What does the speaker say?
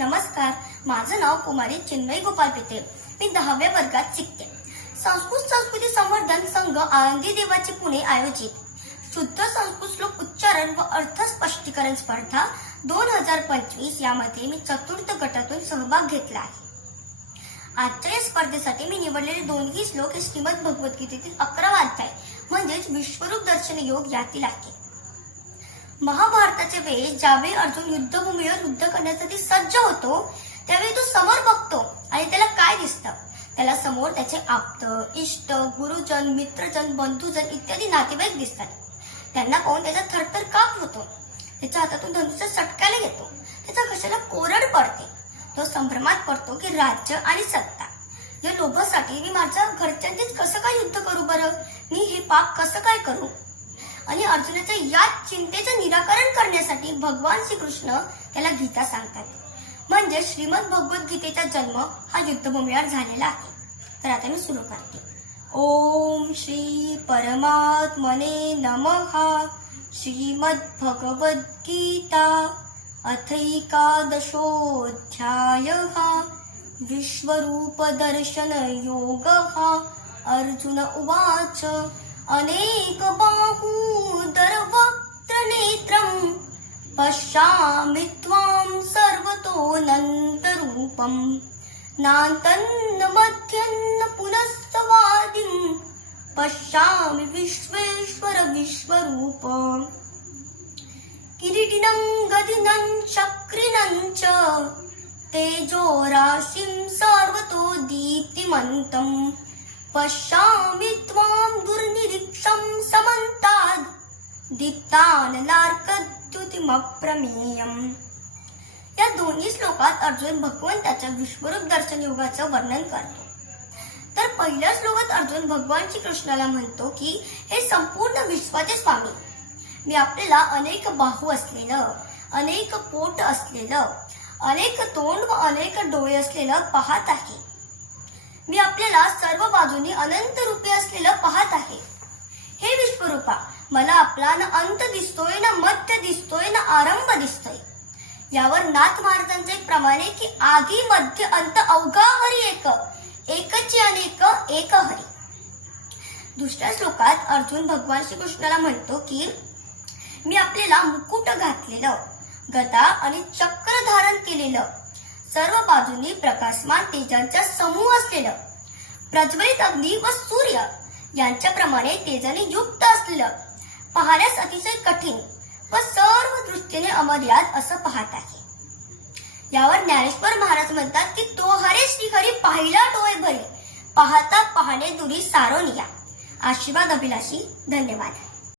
नमस्कार माझं नाव कुमारी चिन्मयी गोपाल पिते. मी दहाव्या वर्गात शिकते. संस्कृत संस्कृती संवर्धन संघ आळंदी देवाचे पुणे आयोजित. शुद्ध संस्कृत श्लोक उच्चारण व अर्थ स्पष्टीकरण स्पर्धा दोन हजार पंचवीस यामध्ये मी चतुर्थ गटातून सहभाग घेतला आहे. आजच्या या स्पर्धेसाठी मी निवडलेले दोन्ही श्लोक हे श्रीमद भगवद्गीतेतील अकरा अध्याय म्हणजेच विश्वरूप दर्शन योग यातील आहे. महाभारताच्या वेळेस ज्यावेळी अर्जुन युद्धभूमीवर युद्ध करण्यासाठी सज्ज होतो त्यावेळी तो समोर बघतो आणि त्याला काय दिसतं? त्याला समोर त्याचे आप्त इष्ट गुरुजन मित्रजन बंधुजन इत्यादी नातेवाईक दिसतात. त्यांना पाहून त्याचा थरथर काप होतो. त्याच्या हातातून धनुष्य सटकायला येतो. त्याच्या घशाला कोरड पडते. तो संभ्रमात पडतो की राज्य आणि सत्ता. या लोभासाठी मी माझ्या घरच्यांचीच कसं काय युद्ध करू बरं? मी हे पाप कसं काय करू? आणि अर्जुनाच्या या चिंतेचं निराकरण करण्यासाठी भगवान श्रीकृष्ण त्याला गीता सांगतात. म्हणजे श्रीमद भगवद्गीतेचा जन्म हा युद्धभूमीवर झालेला आहे. तर आता मी सुरू करते. ओम श्री परमात्मने नमः. श्रीमद भगवद्गीता अथैकादशोऽध्याय. विश्वरूप दर्शन योग अर्जुन उवाच. अनेक बाहूदर नेत्रम् पश्यामि त्वां विश्वेश्वर विश्वरूप किरीटिनं गदिनं च तेजोराशिं सर्वतो दीप्तिमन्तम् पश्यामि त्वां समन्ताद् दीप्तानलार्कद्युतिमप्रमेयम् या दोन्ही श्लोकात अर्जुन भगवंताच्या विश्वरूप दर्शन योगाचं वर्णन करतो. तर पहिल्या श्लोकात अर्जुन भगवान श्री कृष्णाला म्हणतो की हे संपूर्ण विश्वाचे स्वामी मी आपल्याला अनेक बाहू असलेलं अनेक पोट असलेलं अनेक तोंड व अनेक डोळे असलेलं पाहत आहे. मी आपल्याला सर्व बाजूनी अनंत रूपे असलेलं पाहत आहे. हे विश्वरूपा मला आपला ना अंत दिसतोय ना मध्य दिसतोय ना आरंभ दिसतोय. यावर नाथ महाराजांचे एक प्रमाणे की आधी मध्य अंत अवघा हरी एक. एकची अनेक एक हरी. दुसऱ्या श्लोकात अर्जुन भगवान श्रीकृष्णाला म्हणतो की मी आपल्याला मुकुट घातलेलं गदा आणि चक्र धारण केलेलं सर्व बाजूंनी प्रकाशमान तेजांचा समूह असलेलं प्रज्वलित अग्नी व सूर्य यांच्याप्रमाणे तेजाने युक्त असलेलं पाहण्यास अतिशय कठीण व सर्व दृष्टीने अमर्याद असं पाहत आहे. यावर ज्ञानेश्वर महाराज म्हणतात की तो हरे श्रीहरी पाहिला डोळे भरे पाहता पाहणे दुरी सारोनिया. आशीर्वाद अभिलाषी धन्यवाद.